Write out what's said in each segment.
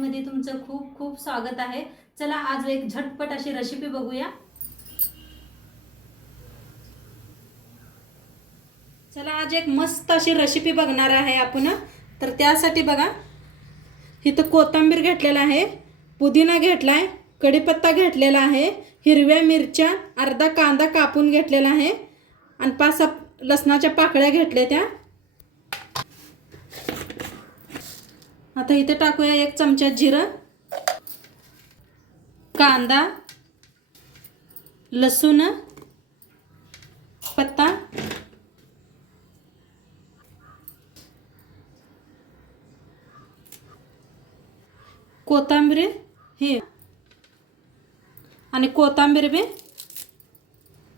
फॅमिलीमध्ये तुमचं खूप खूप स्वागत आहे। चला आज एक झटपट अशी रेसिपी बघूया। चला आज एक मस्त अशी रेसिपी बघणार आहे आपण। तर त्यासाठी बघा इथं कोथिंबीर घेतलेला आहे, पुदिना घेतलाय, कढीपत्ता घेतलेला आहे, हिरव्या मिरच्या, अर्धा कांदा कापून घेतलेला आहे आणि 5 लसणाच्या पाकळ्या घेतल्या त्या। आता इथे टाकूया 1 चमचा जिरं, कांदा, लसूण, पत्ता, कोथिंबीर हे आणि कोथिंबीर बी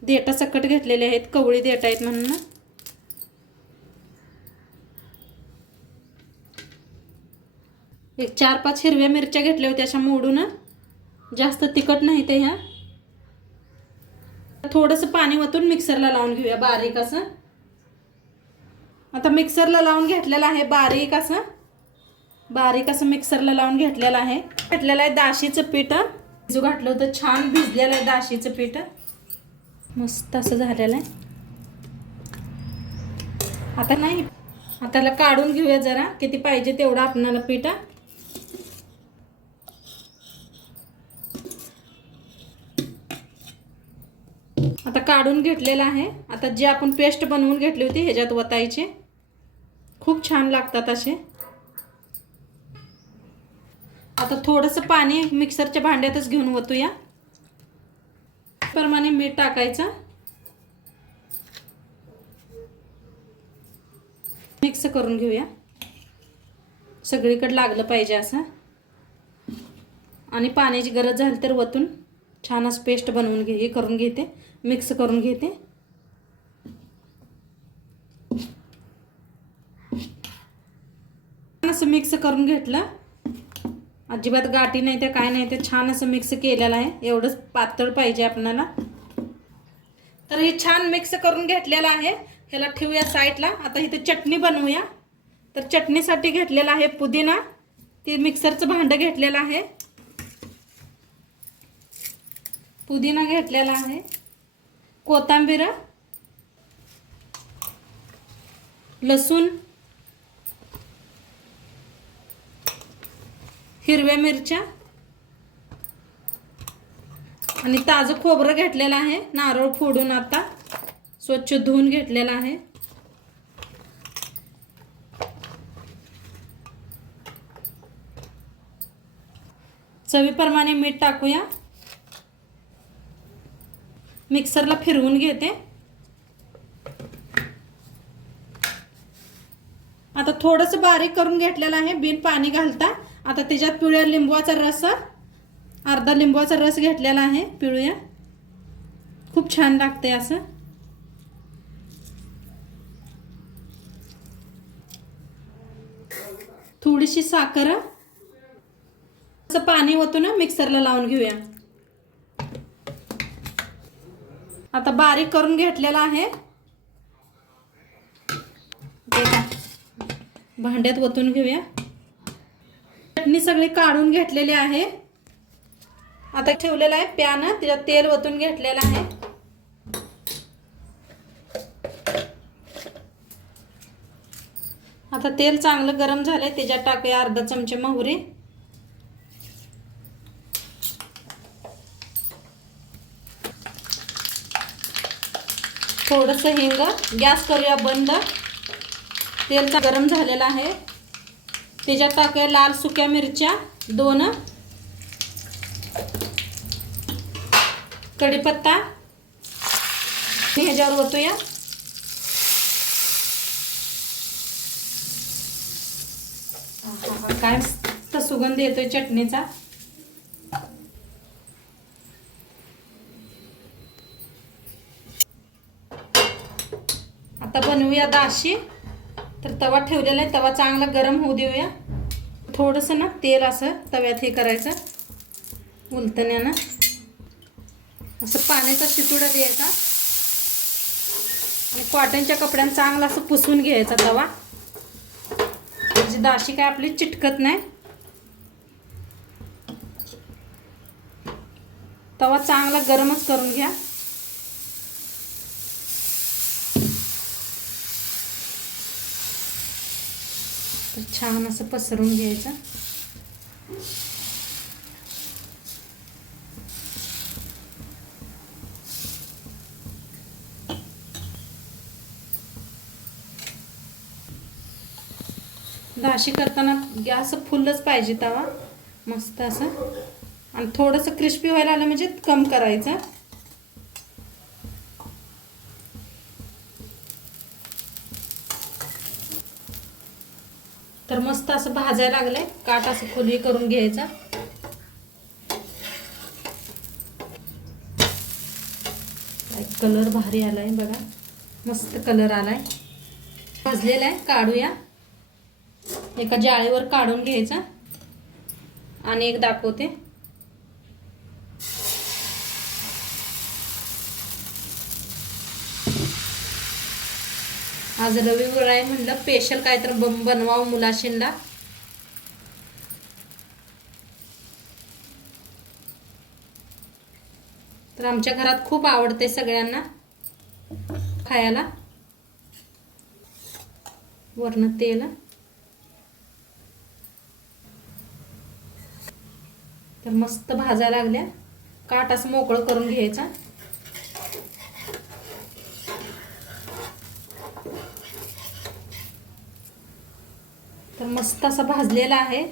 देठा सकट घेतलेले आहेत, कवळी देठ आहेत म्हणून। एक 4-5 हिरव्या मिरच्या घेतल्या होत्या अशा मोडून, जास्त तिखट नाही ते। ह्या थोडंसं पाणी ओतून मिक्सरला लावून घेऊया बारीक असं। आता मिक्सरला लावून घेतलेला आहे बारीक असं मिक्सरला लावून घेतलेला आहे। घेतलेलं आहे दाशीचं पीठ, जो घातलं होतं छान भिजलेलं आहे दाशीचं पीठ, मस्त असं झालेलं आहे। आता त्याला काढून घेऊया जरा, किती पाहिजे तेवढं आपणाला पीठ। आता काढून घेतलेला आहे। आता जे आपण पेस्ट बनवून घेतली होती ह्याच्यात वतायचे, खूप छान लागतात असे। आता थोडंसं पाणी मिक्सरच्या भांड्यातच घेऊन वतूया, प्रमाणे मीठ टाकायचं, मिक्स करून घेऊया, सगळीकडे लागलं पाहिजे असं। आणि पाण्याची गरज झाली तर वतून छान असं पेस्ट बनवून करून घेते, मिक्स करून घेते। असं मिक्स करून घेतलं, अजिबात गाठी नाही त्या काय नाही, ते छान असं मिक्स केलेलं आहे। एवढंच पातळ पाहिजे आपल्याला। तर हे छान मिक्स करून घेतलेलं आहे, ह्याला ठेवूया साईडला। आता इथे चटणी बनवूया। तर चटणीसाठी घेतलेला आहे पुदिना, ते मिक्सरचं भांडं घेतलेलं आहे, पुदिना घेतलेला आहे, कोथिंबीर, लसूण, हिरव्या मिरच्या आणि ताजं खोबरं घेतलेलं आहे, नारळ फोडून आता स्वच्छ धुवून घेतलेला आहे। चवीप्रमाणे मीठ टाकूया, मिक्सरला फिरवून घेते। आता थोडंसं बारीक करून घेतलेलं आहे बिन पाणी घालता। आता त्याच्यात पिळूया लिंबूचा रस, अर्धा लिंबूचा रस घेतलेला आहे, पिळूया, खूप छान लागते असं। थोडीशी साखर, असं पाणी ओतून मिक्सरला लावून घेऊया। आता बारीक करून घेतलेला आहे, भांड्यात ओतून घेऊया। चटणी सगळी काढून घेतलेली आहे। आता ठेवलेला आहे पॅन, त्याच्यात तेल ओतून घेतलेलं आहे। आता तेल चांगलं गरम झालंय, त्याच्यात टाकूया अर्धा चमचा मोहरी, थोडंसं हिंग। गॅस करूया बंद। तेल गरम झालेलं आहे, त्याच्यात टाकूया लाल सुक्या मिरच्या 2, कढीपत्ता ह्याच्यावर ओतूया। काय मस्त सुगंध येतोय चटणीचा। आता बनवूया दाशी। तर तवा ठेवलेला आहे, तवा चांगला गरम होऊ देऊया। थोडंसं ना तेल असं तव्यात हे करायचं, उलटण्यानं असं पाण्याचा शितुडा द्यायचा आणि कॉटनच्या कपड्याने चांगला असं पुसून घ्यायचा तवा, म्हणजे दाशी काय आपली चिटकत नाही। तवा चांगला गरमच करून घ्या. तर छान असं पसरून घ्यायचं. दाशी करताना गॅस फुलच पाहिजे तवा मस्त असं. आणि थोडंसं क्रिस्पी व्हायला आलं म्हणजे कम करायचं. तर मस्त असं भाजायला लागलंय. काट असं खोली करून घ्यायचा. कलर भारी आलाय बघा, मस्त कलर आलाय. भाजलेला आहे. काढूया. एका जाळीवर काढून घ्यायचा. आणि एक दाखवते. आज रविवार आहे म्हणलं स्पेशल काय तर बनवावं मुलाशींना. तर आमच्या घरात खूप आवडते सगळ्यांना खायला. वरण तेल. तर मस्त भाजायला लागल्या. काट असं मोकळं करून घ्यायचा. तर मस्त असं भाजलेला आहे.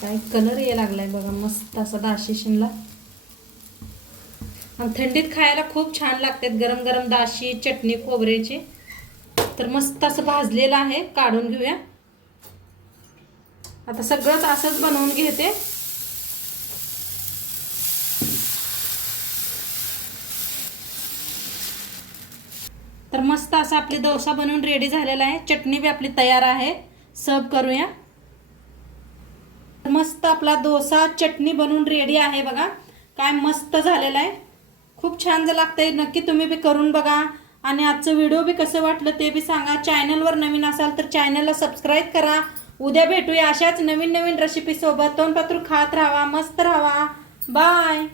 काय कलर यायला लागलाय बघा, मस्त असा दाशी शिनला. आणि थंडीत खायला खूप छान लागतात गरम गरम दाशी चटणी खोबऱ्याची. तर मस्त असं भाजलेलं आहे. काढून घेऊया. आता सगळंच असंच बनवून घेते. तर मस्त असा आपली डोसा बनवून रेडी झालेला आहे. चटणी बी आपली तयार आहे. सर्व करूया. मस्त आपला डोसा चटणी बनवून रेडी आहे बघा. काय मस्त झालेला आहे. खूप छान लागतंय. नक्की तुम्ही बी करून बघा. आणि आजचं व्हिडिओ बी कसं वाटलं ते बी सांगा. चॅनलवर नवीन असाल तर चॅनलला सबस्क्राईब करा. उद्या भेटूया अशाच नवीन नवीन रेसिपी सोबत. तोंडपात्र खात राहा, मस्त राहा. बाय.